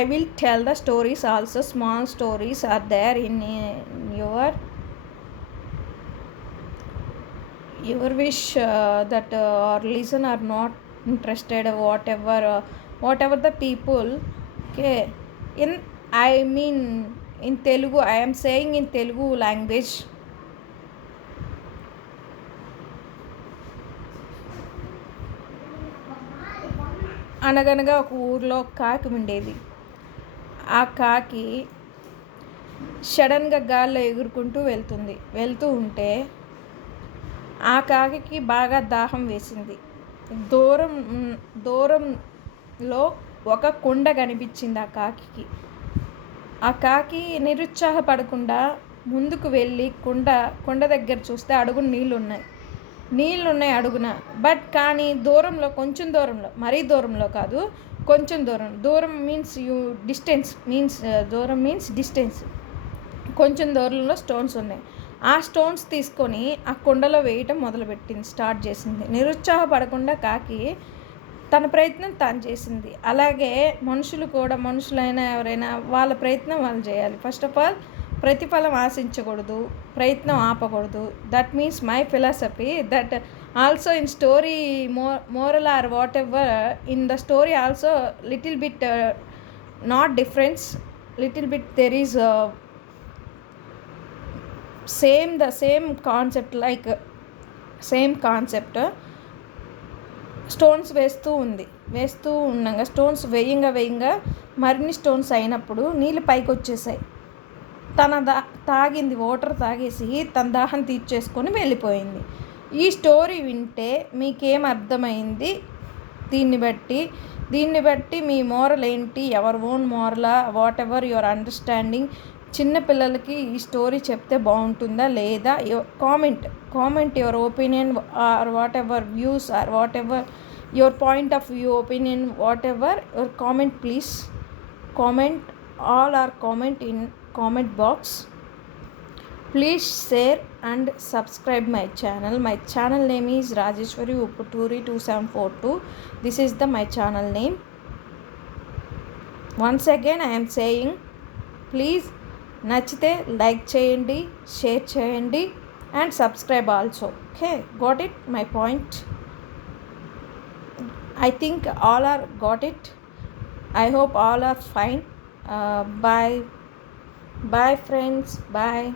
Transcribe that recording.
I will tell the stories also. Small stories are there in your wish that or listen or not interested, whatever the people. Okay, in I mean in Telugu, I am saying in Telugu language. అనగనగా ఒక ఊర్లో కాకి ఉండేది. ఆ కాకి సడన్గా గాల్లో ఎగురుకుంటూ వెళ్తూ ఉంటే ఆ కాకి బాగా దాహం వేసింది. దూరంలో ఒక కుండ కనిపించింది ఆ కాకి. ఆ కాకి నిరుత్సాహపడకుండా ముందుకు వెళ్ళి కుండ దగ్గర చూస్తే అడుగున నీళ్ళున్నాయి అడుగున. బట్ కానీ దూరంలో, కొంచెం దూరంలో, మరీ దూరంలో కాదు, కొంచెం దూరం మీన్స్ డిస్టెన్స్. కొంచెం దూరంలో స్టోన్స్ ఉన్నాయి. ఆ స్టోన్స్ తీసుకొని ఆ కుండలో వేయటం స్టార్ట్ చేసింది. నిరుత్సాహపడకుండా కాకి తన ప్రయత్నం తాను చేసింది. అలాగే మనుషులైనా ఎవరైనా వాళ్ళ ప్రయత్నం వాళ్ళు చేయాలి. ఫస్ట్ ఆఫ్ ఆల్ ప్రతిఫలం ఆశించకూడదు, ప్రయత్నం ఆపకూడదు. That means my philosophy. That also in story moral or whatever, in the story also little bit not difference, little bit there is the same concept, like same concept. Stones వేస్తూ ఉండగా stones వేయంగా మరిన్ని stones అయినప్పుడు నీళ్ళు పైకి వచ్చేసాయి. తాగింది, water తాగేసి తన దాహం తీర్చేసుకొని వెళ్ళిపోయింది. ఈ స్టోరీ వింటే మీకేం అర్థమైంది? దీన్ని బట్టి మీ మోరల్ ఏంటి? ఎవర్ ఓన్ మోరలా, వాట్ ఎవర్ యువర్ అండర్స్టాండింగ్. చిన్నపిల్లలకి ఈ స్టోరీ చెప్తే బాగుంటుందా లేదా? Comment your opinion or whatever views or whatever your point of view, opinion, whatever your comment. Please comment all or comment in comment box. Please share and subscribe my channel. My channel name is Rajeshwari Upputuri 2742. This is my channel name. Once again I am saying, please నచ్చితే like చేయండి, share చేయండి and subscribe also. Okay, got it? My point, I think all are got it. I hope all are fine. Bye friends, bye.